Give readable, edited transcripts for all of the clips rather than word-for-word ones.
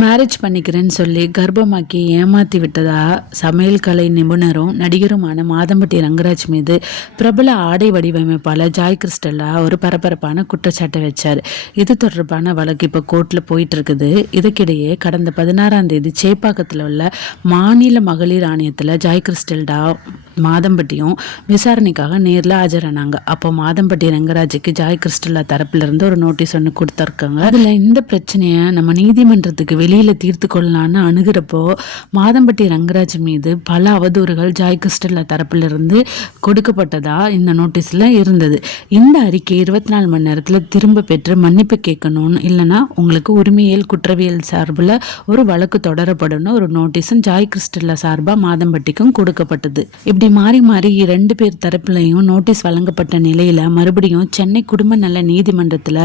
Marriage பண்ணிக்கிறேன்னு சொல்லி கர்ப்பமாக்கி ஏமாற்றி விட்டதா சமையல் கலை நிபுணரும் நடிகருமான மாதம்பட்டி ரங்கராஜ் மீது பிரபல ஆடை வடிவமைப்பாளர் ஜாய் கிறிஸ்டலா ஒரு பரபரப்பான குற்றச்சாட்டை வச்சார். இது தொடர்பான வழக்கு இப்போ கோர்ட்டில் போயிட்டு இருக்குது. இதுக்கிடையே கடந்த 16ஆம் தேதி சேப்பாக்கத்தில் உள்ள மாநில மகளிர் ஆணையத்தில் ஜாய் கிறிஸ்டல்டா மாதம்பட்டியும் விசாரணைக்காக நேரில் ஆஜரானாங்க. அப்போ மாதம்பட்டி ரங்கராஜுக்கு ஜாய் கிறிஸ்டலா தரப்புலேருந்து ஒரு நோட்டீஸ் ஒன்று கொடுத்துருக்காங்க. அதில் இந்த பிரச்சனையை நம்ம நீதிமன்றத்துக்கு வெளியில தீர்த்து கொள்ளலான்னு அணுகிறப்போ மாதம்பட்டி ரங்கராஜ் மீது பல அவதூறுகள் ஜாய் கிறிஸ்டலா தரப்பிலிருந்து கொடுக்கப்பட்டதா இந்த நோட்டீஸ்ல இருந்தது. இந்த அறிக்கை 24 மணி நேரத்தில் திரும்ப பெற்று மன்னிப்பு கேட்கணும்னு, இல்லைன்னா உங்களுக்கு உரிமையியல் குற்றவியல் சார்பில் ஒரு வழக்கு தொடரப்படும் ஒரு நோட்டீஸும் ஜாய் கிறிஸ்டலா சார்பா மாதம்பட்டிக்கும் கொடுக்கப்பட்டது. இப்படி மாறி மாறி 2 பேர் தரப்புலையும் நோட்டீஸ் வழங்கப்பட்ட நிலையில மறுபடியும் சென்னை குடும்ப நல நீதிமன்றத்தில்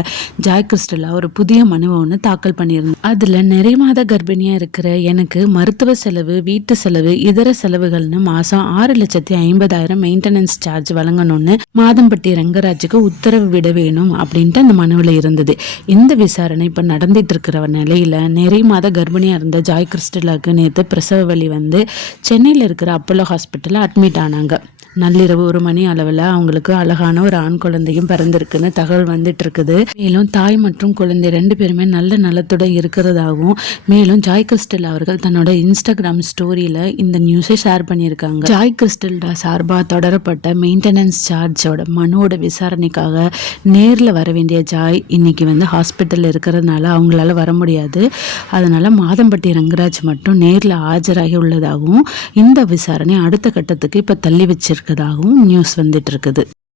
ஜாய் கிறிஸ்டலா ஒரு புதிய மனுவை ஒன்று தாக்கல் பண்ணியிருந்தார். அதுல நிறைய மாத கர்ப்பிணியா இருக்கிற எனக்கு மருத்துவ செலவு, வீட்டு செலவு, இதர செலவுகள்னு மாசம் 6,50,000 மெயின்டெனன்ஸ் சார்ஜ் வழங்கணும்னு மாதம்பட்டி ரங்கராஜுக்கு உத்தரவு விட வேணும் அப்படின்ட்டு அந்த மனுவில் இருந்தது. இந்த விசாரணை இப்ப நடந்துட்டு இருக்கிற நிலையில நிறைய மாத கர்ப்பிணியா இருந்த ஜாய் கிறிஸ்டலாக்கு நேற்று பிரசவ வலி வந்து சென்னையில் இருக்கிற அப்போலோ ஹாஸ்பிட்டல்ல அட்மிட் ஆனாங்க. நள்ளிரவு 1 மணி அளவில் அவங்களுக்கு அழகான ஒரு ஆண் குழந்தையும் பிறந்திருக்குன்னு தகவல் வந்துட்டு இருக்குது. மேலும் தாய் மற்றும் குழந்தை 2 பேருமே நல்ல நலத்துடன் இருக்கிறதாகவும், மேலும் ஜாய் கிறிஸ்டல் அவர்கள் தன்னோட இன்ஸ்டாகிராம் ஸ்டோரியில இந்த நியூஸை ஷேர் பண்ணியிருக்காங்க. ஜாய் கிறிஸ்டல்டா சார்பா தொடரப்பட்ட மெயின்டெனன்ஸ் சார்ஜோட மனுவோட விசாரணைக்காக நேரில் வர வேண்டிய ஜாய் இன்னைக்கு வந்து ஹாஸ்பிட்டல் இருக்கிறதுனால அவங்களால வர முடியாது. அதனால மாதம்பட்டி ரங்கராஜ் மட்டும் நேரில் ஆஜராகி உள்ளதாகவும், இந்த விசாரணை அடுத்த கட்டத்துக்கு இப்ப தள்ளி வச்சிருக்கதாகவும் நியூஸ் வந்துட்டு இருக்குது.